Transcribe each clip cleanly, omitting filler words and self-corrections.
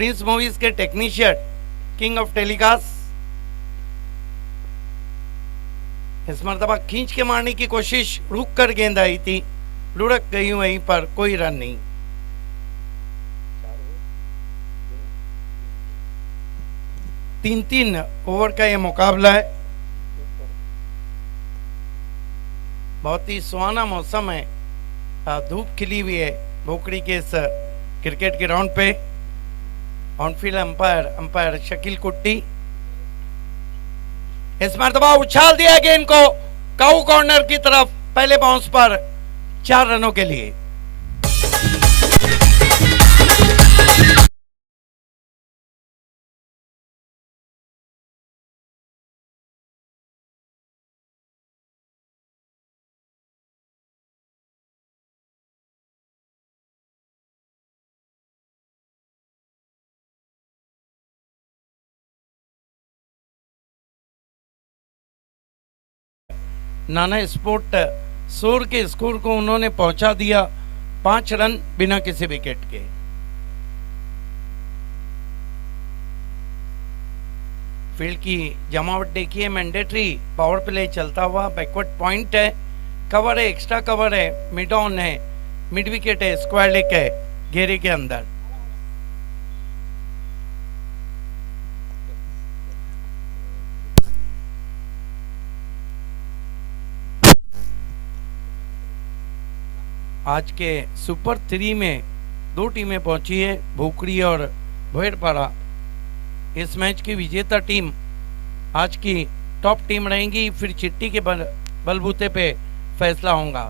Prince movies के technician, king of telecast, इस मरतबा खींच के मारने की कोशिश, रुक कर गेंद आई थी, लुढ़क गई वहीं पर, कोई रन नहीं। तीन तीन ओवर का ये मुकाबला है। बहुत ही सुहाना मौसम है, धूप खिली हुई है भोकड़ी के इस क्रिकेट ग्राउंड पे। ऑनफील्ड अंपायर शकील कुट्टी। इस मरतबा उछाल दिया गेंद को काऊ कॉर्नर की तरफ, पहले बाउंस पर 4 रनों के लिए। नाना स्पोर्ट शोर के स्कोर को उन्होंने पहुंचा दिया 5 रन बिना किसी विकेट के। फील्ड की जमावट देखिए, मैंडेटरी पावर प्ले चलता हुआ, बैकवर्ड पॉइंट है, कवर है, एक्स्ट्रा कवर है, मिड ऑन है, मिड विकेट है, स्क्वायर लेग है घेरे के अंदर। आज के सुपर 3 में 2 टीमें पहुंची है, भोकड़ी और भोयरपाड़ा। इस मैच की विजेता टीम आज की टॉप टीम रहेंगी, फिर चिट्ठी के बलबूते पे फैसला होगा।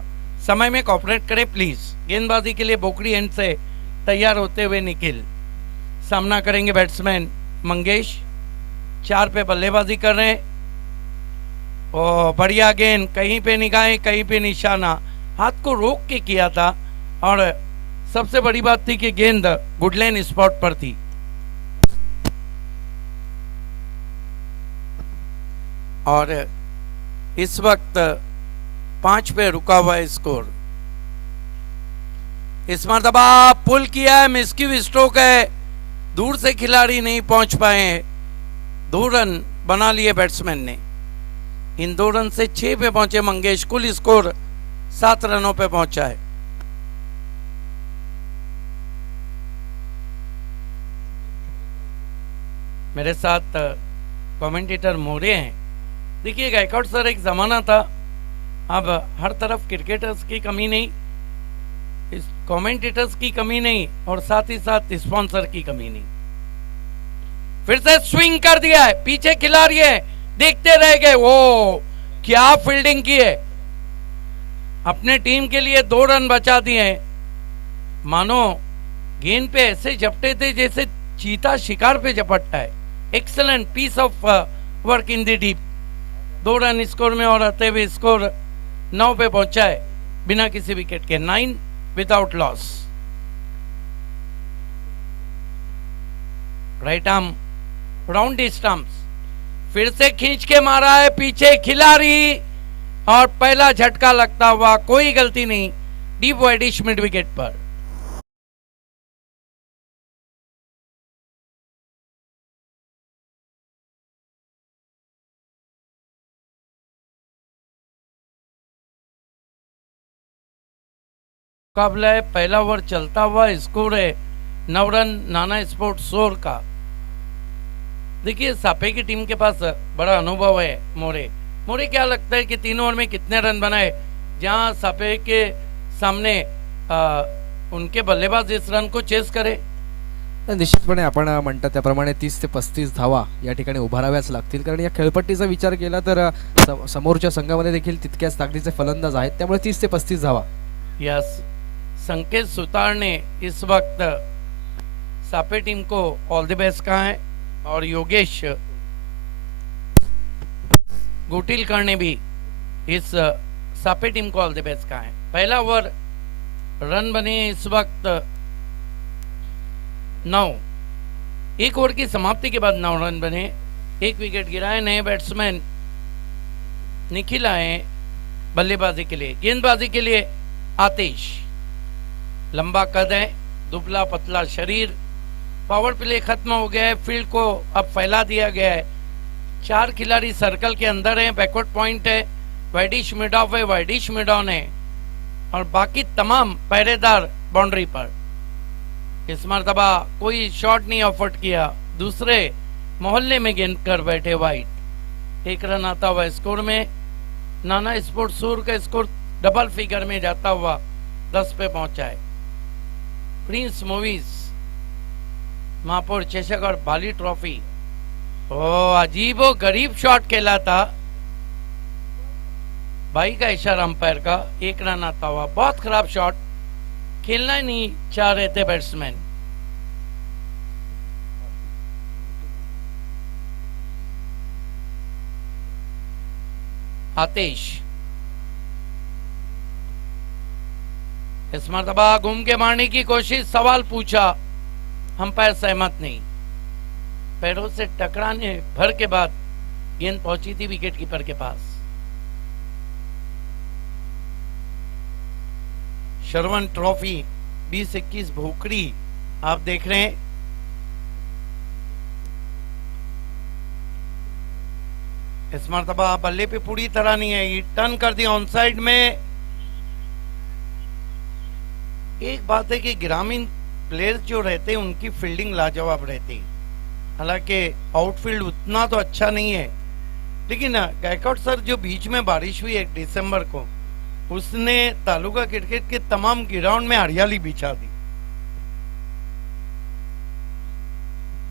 समय में कोऑपरेट करें प्लीज। गेंदबाजी के लिए भोकड़ी एंड से तैयार होते हुए निखिल सामना करेंगे। बैट्समैन मंगेश 4 पे बल्लेबाजी कर रहे हैं। और बढ़िया गेंद, कहीं पे निगाहें कहीं पे निशाना, हाथ को रोक के किया था। और सबसे बड़ी बात थी कि गेंद गुडलैंड स्पॉट पर थी। और इस वक्त 5 पे रुका हुआ है स्कोर। इस मरतबा पुल किया है, मिस्क्यू स्ट्रोक है, दूर से खिलाड़ी नहीं पहुंच पाए हैं। 2 रन बना लिए बैट्समैन ने। इन 2 रन से 6 पे पहुंचे मंगेश। कुल स्कोर 7 रनों पे पहुंचा है। मेरे साथ कमेंटेटर मोरे हैं। देखिए गायकवाड़ सर, एक जमाना था, अब हर तरफ क्रिकेटर्स की कमी नहीं, इस कमेंटेटर्स की कमी नहीं, और साथ ही साथ स्पॉन्सर की कमी नहीं। फिर से स्विंग कर दिया है, पीछे खिलाड़ी है, देखते रह गए। वो क्या फील्डिंग की है, अपने टीम के लिए 2 रन बचा दिए हैं। मानो गेंद पे ऐसे झपटे थे जैसे चीता शिकार पे झपटता है। Excellent piece of work in the deep. 2 run score में और आते हुए स्कोर 9 पे पहुंचा है बिना किसी विकेट के। 9 without loss. Right arm round stumps, फिर से खींच के मारा है, पीछे खिलाड़ी, और पहला झटका लगता हुआ, कोई गलती नहीं, डीप वाइडिश मिड विकेट पर। मुकाबला है, पहला ओवर चलता हुआ, स्कोर है 9 रन नाना स्पोर्ट्स शोर का। देखिए सापे की टीम के पास बड़ा अनुभव है। मोरे क्या लगता है कि 3 ओवर में कितने रन बनाए, जहां सापे के सामने उनके बल्लेबाज इस रन को चेस करे? निश्चितपणे आपण म्हणता त्याप्रमाणे 30 ते 35 धावा या ठिकाणी उभाराव्याच लागतील, कारण या खेळपट्टीचा विचार केला तर समोरच्या संघामध्ये देखील तितक्याच ताकदीचे फलंदाज आहेत, त्यामुळे 30 ते 35 धावा। यस, संकेत सुतार ने इस वक्त सापे टीम को ऑल द बेस्ट कहा है, और योगेश गोटिलकर ने भी इस सापे टीम को ऑल द बेस्ट कहा है। पहला ओवर रन बने इस वक्त 9। 1 ओवर की समाप्ति के बाद 9 रन बने, 1 विकेट गिराए। नए बैट्समैन निखिल आए बल्लेबाजी के लिए। गेंदबाजी के लिए आतिश, लंबा कद है, दुबला पतला शरीर, पावर प्ले खत्म हो गया है, फील्ड को अब फैला दिया गया है। 4 खिलाड़ी सर्कल के अंदर हैं, बैकवर्ड पॉइंट है, वाइडिश मिड ऑफ है, वाइडिश मिड ऑन है, और बाकी तमाम पहरेदार बाउंड्री पर। इस मरतबा कोई शॉट नहीं ऑफर्ड किया, दूसरे मोहल्ले में गेंद कर बैठे वाइट। 1 रन आता हुआ स्कोर में। नाना स्पोर्ट्स सूर का स्कोर डबल फिगर में जाता हुआ 10 पे पहुंचा है। प्रिंस मूवीज महापौर चेशगढ़ बाली ट्रॉफी। ओ अजीबो गरीब शॉट खेला था, भाई का इशारा अंपायर का। 1 रन आता हुआ, बहुत खराब शॉट, खेलना ही नहीं चाह रहे थे बैट्समैन। आतिश इस मरतबा घूम के मारने की कोशिश, सवाल पूछा, अंपायर सहमत नहीं। पैरों से टकराने भर के बाद गेंद पहुंची थी विकेट कीपर के पास। शरवण ट्रॉफी 2021 भोकड़ी आप देख रहे हैं। इस मरतबा बल्ले पे पूरी तरह नहीं है, ये टर्न कर दिया ऑन साइड में। एक बात है कि ग्रामीण प्लेयर्स जो रहते हैं उनकी फील्डिंग लाजवाब रहती है, हालांकि आउटफील्ड उतना तो अच्छा नहीं है, लेकिन गायकवाड सर जो बीच में बारिश हुई 1 दिसंबर को, उसने तालुका क्रिकेट के तमाम ग्राउंड में हरियाली बिछा दी।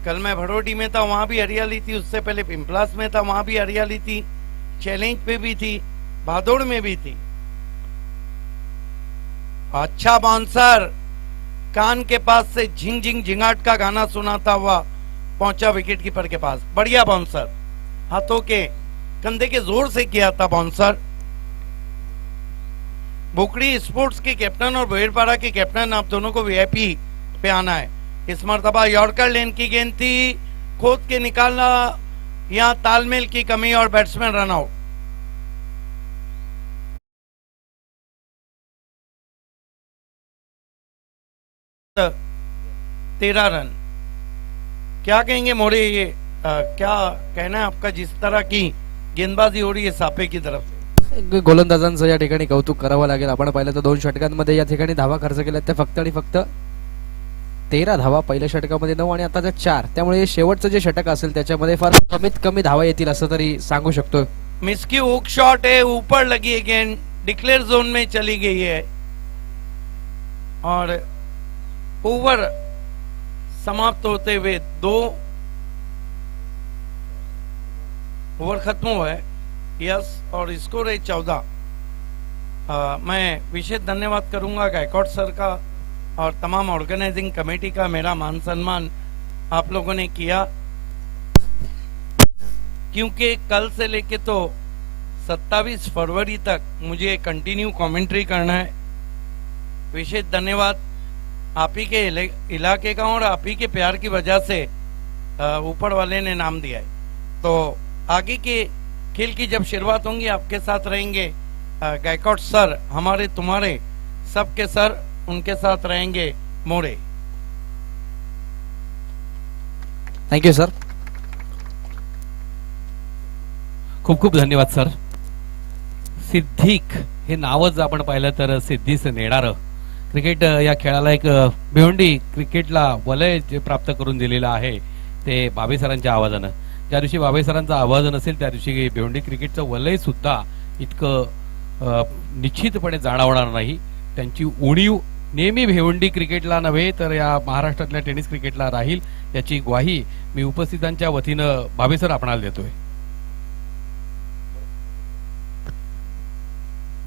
कल मैं भड़ोडी में था, वहां भी हरियाली थी, उससे पहले पिंपलास में था, वहां भी हरियाली थी, चैलेंज पे भी थी, भादोड़ में भी थी। अच्छा बाउंसर, कान के पास से झिंग झिंग झिंगाट का गाना सुनाता हुआ पहुंचा विकेट कीपर के पास। बढ़िया बाउंसर, हाथों के कंधे के जोर से किया था बाउंसर। भोकड़ी स्पोर्ट्स के कैप्टन और बोहेड़पाड़ा के कैप्टन, आप दोनों को वीआईपी पे आना है। इस मरतबा यॉर्कर लेन की गेंद थी, खोद के निकालना, यहां तालमेल की कमी और बैट्समैन रन आउट। तो 13 रन। क्या कहेंगे मोरे, ये क्या कहना है आपका, जिस तरह की गेंदबाजी हो रही है सापे की तरफ से? गोलंदाजांचं या ठिकाणी कौतुक करावं लागेल। आपण पाहिलं तर 2 षटकांमध्ये या ठिकाणी धावा खर्च केल्या त्या फक्त आणि फक्त 13 धावा, पहिल्या षटकामध्ये 9 आणि आता 4, त्यामुळे शेवटचं जे षटक असेल त्याच्यामध्ये फार कमीत कमी धावा येतील असं तरी सांगू शकतो। मिसकी हुक शॉट है, ऊपर लगी है गेंद, डिक्लेयर जोन में चली गई है और ओवर समाप्त होते हुए 2 ओवर खत्म हुआ है, यस, और स्कोर है 14। मैं विशेष धन्यवाद करूंगा गायकवाड सर का और तमाम ऑर्गेनाइजिंग कमेटी का। मेरा मान सम्मान आप लोगों ने किया, क्योंकि कल से लेके तो 27 फरवरी तक मुझे कंटिन्यू कमेंट्री करना है। विशेष धन्यवाद आप ही के इलाके का और आप ही के प्यार की वजह से ऊपर वाले ने नाम दिया है। तो आगे के खेल की जब शुरुआत होंगी आपके साथ रहेंगे गायकवाड सर, हमारे तुम्हारे सबके सर, उनके साथ रहेंगे मोरे। Thank you sir. खूप खूप धन्यवाद सर। सिद्धिक हे नावच आपण पाहिलं तर सिद्धीस नेणारं क्रिकेट या खेळाला एक भिवंडी क्रिकेटला वलय जे प्राप्त करून दिलेलं आहे ते बाबे सरांच्या आवाजानं। ज्या दिवशी बाबे सरांचा आवाज नसेल त्या दिवशी भिवंडी क्रिकेटचं वलय सुद्धा इतकं निश्चितपणे जाणवणार नाही। त्यांची उणीव नेहमी भिवंडी क्रिकेटला नव्हे तर या महाराष्ट्रातल्या टेनिस क्रिकेटला राहील, याची ग्वाही मी उपस्थितांच्या वतीनं बाबे सर आपणाला देतोय।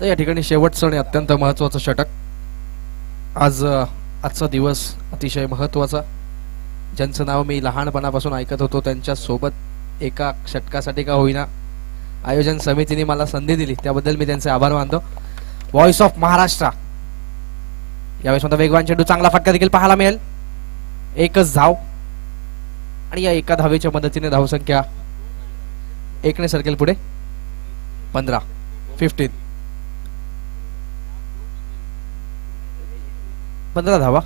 तर या ठिकाणी शेवटचं आणि अत्यंत महत्त्वाचं षटक। आजचा दिवस अतिशय महत्त्वाचा। ज्यांचं नाव मी लहानपणापासून ऐकत होतो त्यांच्या सोबत एका षटकासाठी का होईना आयोजन समितीने मला संधी दिली, त्याबद्दल मी त्यांचे आभार मानतो। व्हॉइस ऑफ महाराष्ट्र यावेळेस आता वेगवान चेंडू, चांगला फटका देखील पाहायला मिळेल। एकच धाव आणि या एका धावेच्या मदतीने धावसंख्या 1 ने सरकेल पुढे। 15 धावा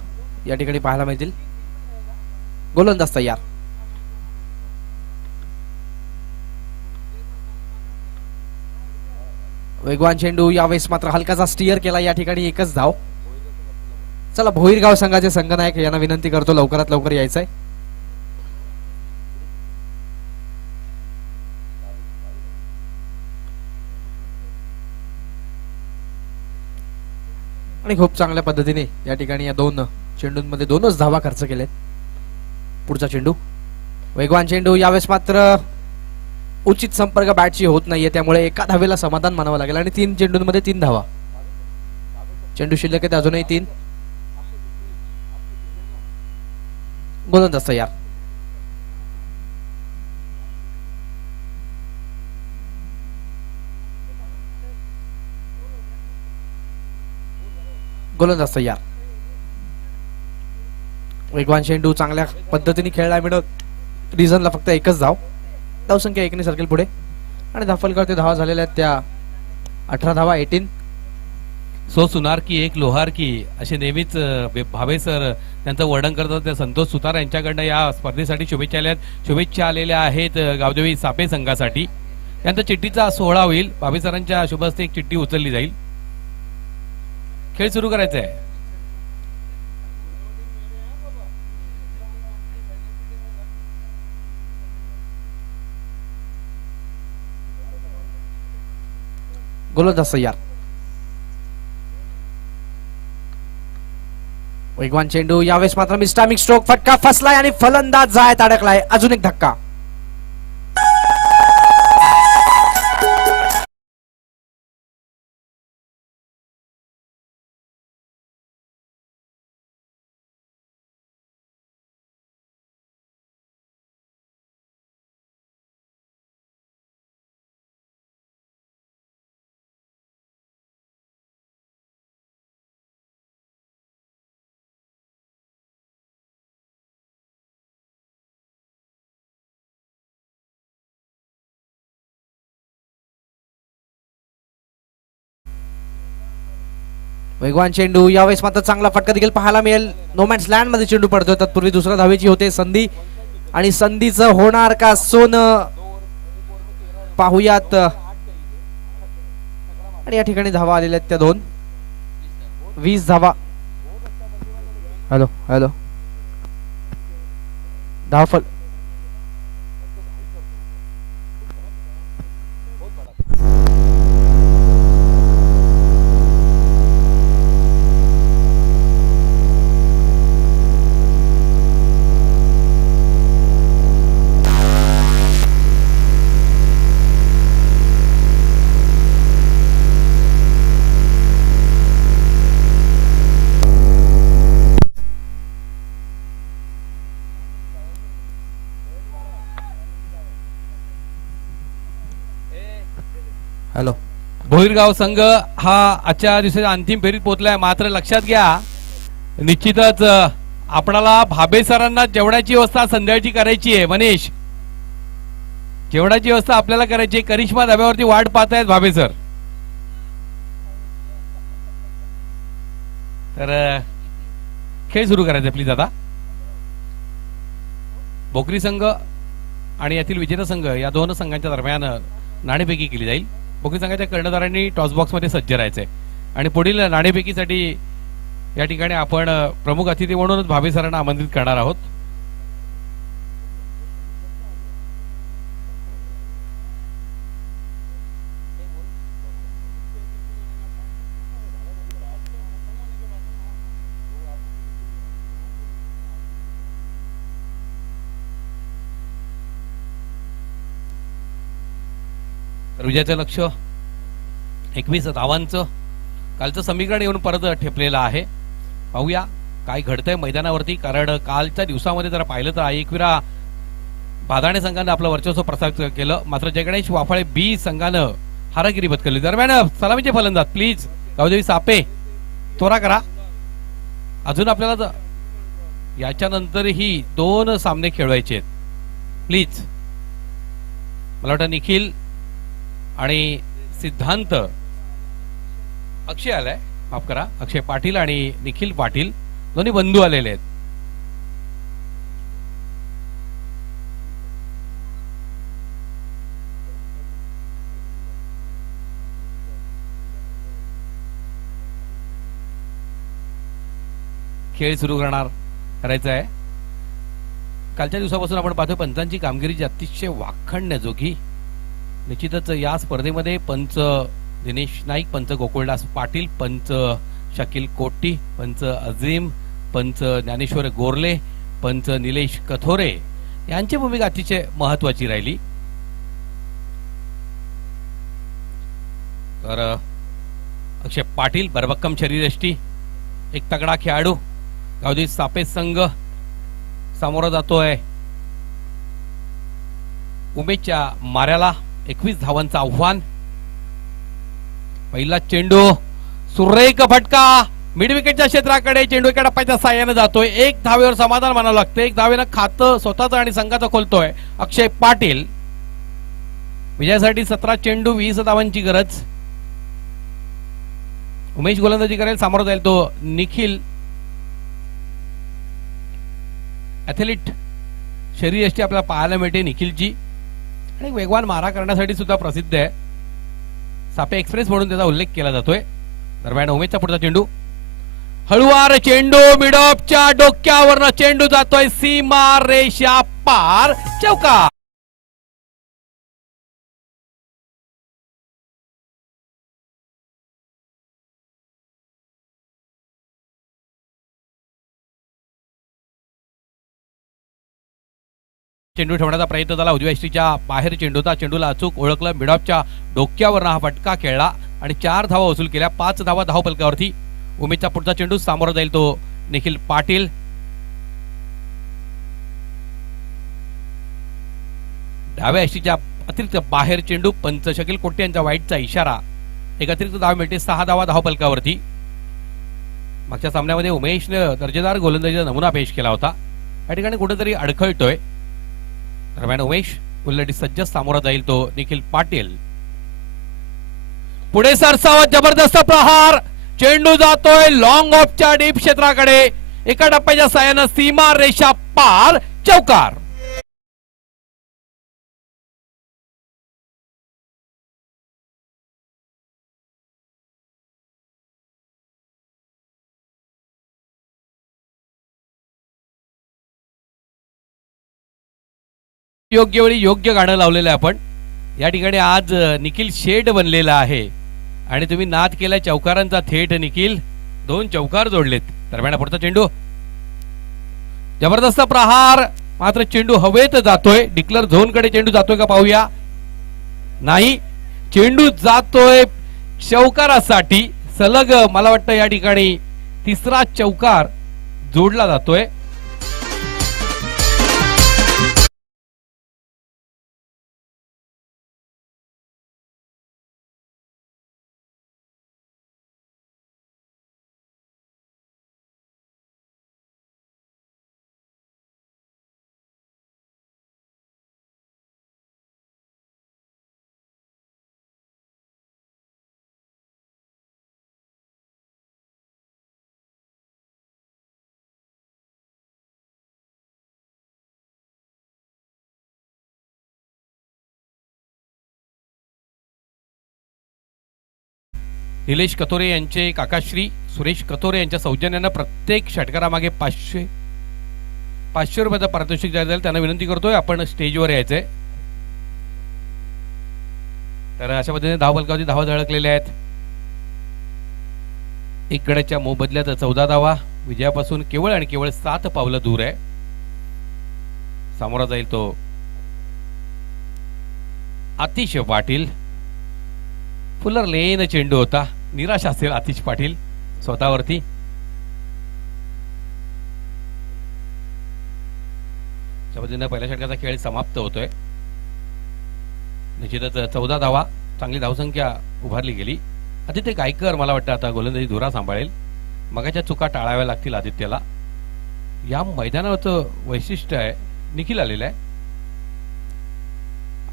या ठिकाणी पाहायला मिळतील। गोलंदाज तयार. वेगवान चेंडू, यावेळेस मात्र हलकाचा स्टिअर केला, या ठिकाणी एकच धाव. चला भोईरगाव संघाचे संघनायक यांना विनंती करतो लवकरात लवकर यायचंय. आणि खूप चांगल्या पद्धतीने या ठिकाणी या दोन चेंडूंमध्ये दोनच धावा खर्च केलेत. पुढचा चेंडू, वेगवान चेंडू, यावेळेस मात्र उचित संपर्क बॅटची होत नाहीये, त्यामुळे एका धावेला समाधान मानावं लागेल. आणि 3 चेंडूंमध्ये 3 धावा. चेंडू शिल्लक आहेत अजूनही 3. गोलंदाज तयार. गोलंदाज तयार. वेगवान चेंडू चांगल्या पद्धतीने खेळला मिळत. रिझनला फक्त एकच धाव. धावसंख्या 1 ने सर्कल पुढे. आणि धाफलकर ते धावा झालेल्या आहेत त्या 18 धावा, 18. सो सुनार की एक लोहार की असे नेहमीच भावे सर त्यांचं वर्णन करतात. त्या संतोष सुतार यांच्याकडनं या स्पर्धेसाठी शुभेच्छा आलेल्या आहेत गावदेवी सापे संघासाठी. त्यानंतर चिठ्ठीचा सोहळा होईल. भावे सरांच्या शुभ हस्ते एक चिठ्ठी उचलली जाईल. खेळ सुरू करायचा आहे. गोलंदाज तयार. वेगवान चेंडू, यावेळेस मात्र मिस्टामिक स्ट्रोक, फटका फसलाय आणि फलंदाज जायत अडकलाय. अजून एक धक्का. वेगवान चेंडू, यावेळेस मात्र चांगला फटका देखील पाहायला मिळेल. नोमॅन्स लँड मध्ये चेंडू पडतोय. तत्पूर्वी दुसऱ्या धावेची होते संधी. आणि संधीचं होणार का सोनं, पाहूयात. आणि या ठिकाणी धावा आलेल्या आहेत त्या 2. 20 धावा. हॅलो हॅलो, धावफल. हॅलो, भोईरगाव संघ हा आजच्या दिवसाच्या अंतिम फेरीत पोहोचलाय. मात्र लक्षात घ्या, निश्चितच आपणाला भाबे सरांना जेवणाची व्यवस्था संध्याकाळची करायची आहे. मनीष, जेवणाची व्यवस्था आपल्याला करायची आहे. करिश्मा धाब्यावरती वाट पाहतायत भाबे सर. तर खेळ सुरू करायचा प्लीज. आता भोकरी संघ आणि यातील विजेता संघ या 2 संघांच्या दरम्यान नाणेफेकी केली जाईल. भोकरी संघाच्या कर्णधारांनी टॉस बॉक्स मध्ये सज्ज राहायचंय. आणि पुढील नाणेफेकीसाठी या ठिकाणी आपण प्रमुख अतिथी म्हणूनच भावे सरांना आमंत्रित करणार आहोत. विजयाचं लक्ष 21 धावांचं कालचं समीकरण येऊन परत ठेपलेलं आहे. पाहूया काय घडतंय मैदानावरती. कारण कालच्या दिवसामध्ये जरा पाहिलं तर एकविरा बादाणे संघानं आपलं वर्चस्व प्रस्थापित केलं. मात्र जय गणेश वाफाळे बी संघानं हारागिरी पत्करली. दरम्यान सलामीचे फलंदाज प्लीज गावदेवी सापे त्वरा करा. अजून आपल्याला याच्यानंतरही 2 सामने खेळवायचे आहेत प्लीज. मला वाटतं निखिल आणि सिद्धांत, अक्षय आलाय, माफ करा, अक्षय पाटील आणि निखिल पाटील दोन्ही बंधू आलेले आहेत. खेळ सुरू करायचा आहे. कालच्या दिवसापासून आपण पाहतोय पंचांची कामगिरी जी अतिशय वाखाणण्याजोगी. निश्चितच या स्पर्धेमध्ये पंच दिनेश नाईक, पंच गोकुळदास पाटील, पंच शकील कोट्टी, पंच अजीम, पंच ज्ञानेश्वर गोरले, पंच निलेश कथोरे यांची भूमिका अतिशय महत्वाची राहिली. तर अक्षय पाटील बरबक्कम शरीरयष्टी, एक तगडा खेळाडू. गावदेवी सापे संघ सामोरा जातोय उमेशच्या माऱ्याला. 21 धावांचं आव्हान. पहिला चेंडू सुरेख फटका मिड विकेटच्या क्षेत्राकडे. चेंडू एका टप्प्याच्या साह्याने जातोय. 1 धावेवर समाधान मानावं लागतं. 1 धावेनं खातं स्वतःचं आणि संघाचं खोलतोय अक्षय पाटील. विजयासाठी 17 चेंडू 20 धावांची गरज. उमेश गोलंदाजी करेल, सामोरं जाईल तो निखिल. ऍथलीट शरीरयष्टी आपल्याला पाहायला मिळते निखिलची आणि वेगवान मारा करण्यासाठी सुद्धा प्रसिद्ध आहे. सापे एक्सप्रेस म्हणून त्याचा उल्लेख केला जातोय. दरम्यान उमेशचा पुढचा चेंडू, हळुवार चेंडू मिडॉपच्या डोक्यावरनं चेंडू जातोय सीमा रेषा पार, चौकार. चेंडू ठेवण्याचा प्रयत्न झाला उजव्या यष्टीच्या बाहेर चेंडूचा. चेंडूला अचूक ओळखलं. मिडॉपच्या डोक्यावरनं हा फटका खेळला आणि 4 धावा वसूल केल्या. 5 धावा धावफलकावरती. उमेशचा पुढचा चेंडू सामोरा जाईल तो निखिल पाटील. डाव्या यष्टीच्या अतिरिक्त बाहेर चेंडू. पंच शकील कोट्टे यांच्या वाईटचा इशारा. एक अतिरिक्त धाव मिळते. 6 धावा धावफलकावरती. मागच्या सामन्यामध्ये उमेशने दर्जेदार गोलंदाजीचा नमुना पेश केला होता. या ठिकाणी कुठेतरी अडखळतोय. दरम्यान उमेश उलटी सज्ज, सामोरा जाईल तो निखिल पाटील. पुढे सरसावा जबरदस्त प्रहार. चेंडू जातोय लॉंग ऑफच्या डीप क्षेत्राकडे. एका टप्प्याच्या साह्यानं सीमा रेषा पार, चौकार. योग्य वेळी योग्य गाणं लावलेलं आहे आपण. या ठिकाणी आज निखिल शेड बनलेला आहे आणि तुम्ही नाद केलाय चौकारांचा. थेट निखिल 2 चौकार जोडलेत. दरम्यान पुढचा चेंडू, जबरदस्त प्रहार. मात्र चेंडू हवेत जातोय. डिक्लर झोन कडे चेंडू जातोय का पाहूया. नाही, चेंडू जातोय चौकारासाठी. सलग मला वाटतं या ठिकाणी 3रा चौकार जोडला जातोय. निलेश कथोरे यांचे काकाश्री सुरेश कथोरे यांच्या सौजन्यानं प्रत्येक षटकारामागे 500 रुपयाचं पारितोषिक जाहीर झालं. त्यांना विनंती करतोय आपण स्टेजवर यायचंय. तर अशा पद्धतीने धावफलकावरती धावा झळकलेल्या आहेत. 1 गड्याच्या मोबदल्यात 14 धावा. विजयापासून केवळ आणि केवळ 7 पावलं दूर आहे. सामोरा जाईल तो आतिश पाटील. फुलर लेन चेंडू होता. निराश असेल आतिश पाटील स्वतःवरती. पद्धतीने पहिल्या षटकाचा खेळ समाप्त होतोय. निश्चितच 14 धावा, चांगली धावसंख्या उभारली गेली. आदित्य गायकर मला वाटतं आता गोलंदाजी धुरा सांभाळेल. मगाच्या चुका टाळाव्या लागतील आदित्यला. या मैदानावरचं वैशिष्ट्य आहे, निखिल आलेला आहे.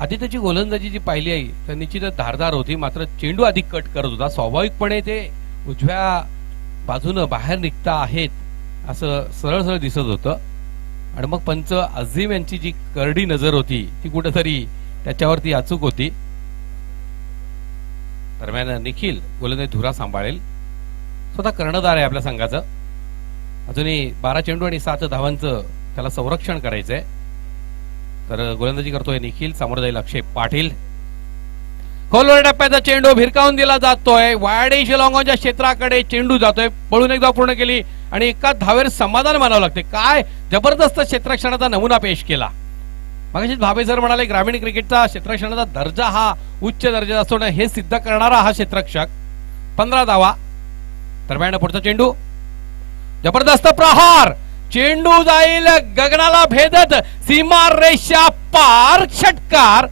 आदित्यची गोलंदाजी जी पाहिली आहे तर निश्चितच धारदार होती. मात्र चेंडू अधिक कट करत होता. स्वाभाविकपणे ते उजव्या बाजूनं बाहेर निघता आहेत असं सरळ सरळ दिसत होतं. आणि मग पंच अझीम यांची जी करडी नजर होती ती कुठेतरी त्याच्यावरती अचूक होती. दरम्यान निखिल गोलंदाजी धुरा सांभाळेल. स्वतः कर्णधार आहे आपल्या संघाचं. अजूनही 12 चेंडू आणि 7 धावांचं त्याला संरक्षण करायचंय. तर गोलंदाजी करतोय निखिल. समोर जाईल अक्षय पाटील. खोलवर टप्प्याचा चेंडू भिरकावून दिला जातोय. वाडे शिलाँगच्या क्षेत्राकडे चेंडू जातोय. पळून एकदा पूर्ण केली आणि एका धावेवर समाधान मानावं लागते. काय जबरदस्त क्षेत्ररक्षणाचा नमुना पेश केला. मगाशीच भावे सर म्हणाले ग्रामीण क्रिकेटचा क्षेत्ररक्षणाचा दर्जा हा उच्च दर्जाचा असतो ना, हे सिद्ध करणारा हा क्षेत्ररक्षक. 15 धावा. दरम्यान पुढचा चेंडू. जबरदस्त प्रहार. चेंडू जाईल गगनाला भेदत सीमा रेषा पार. षटकार.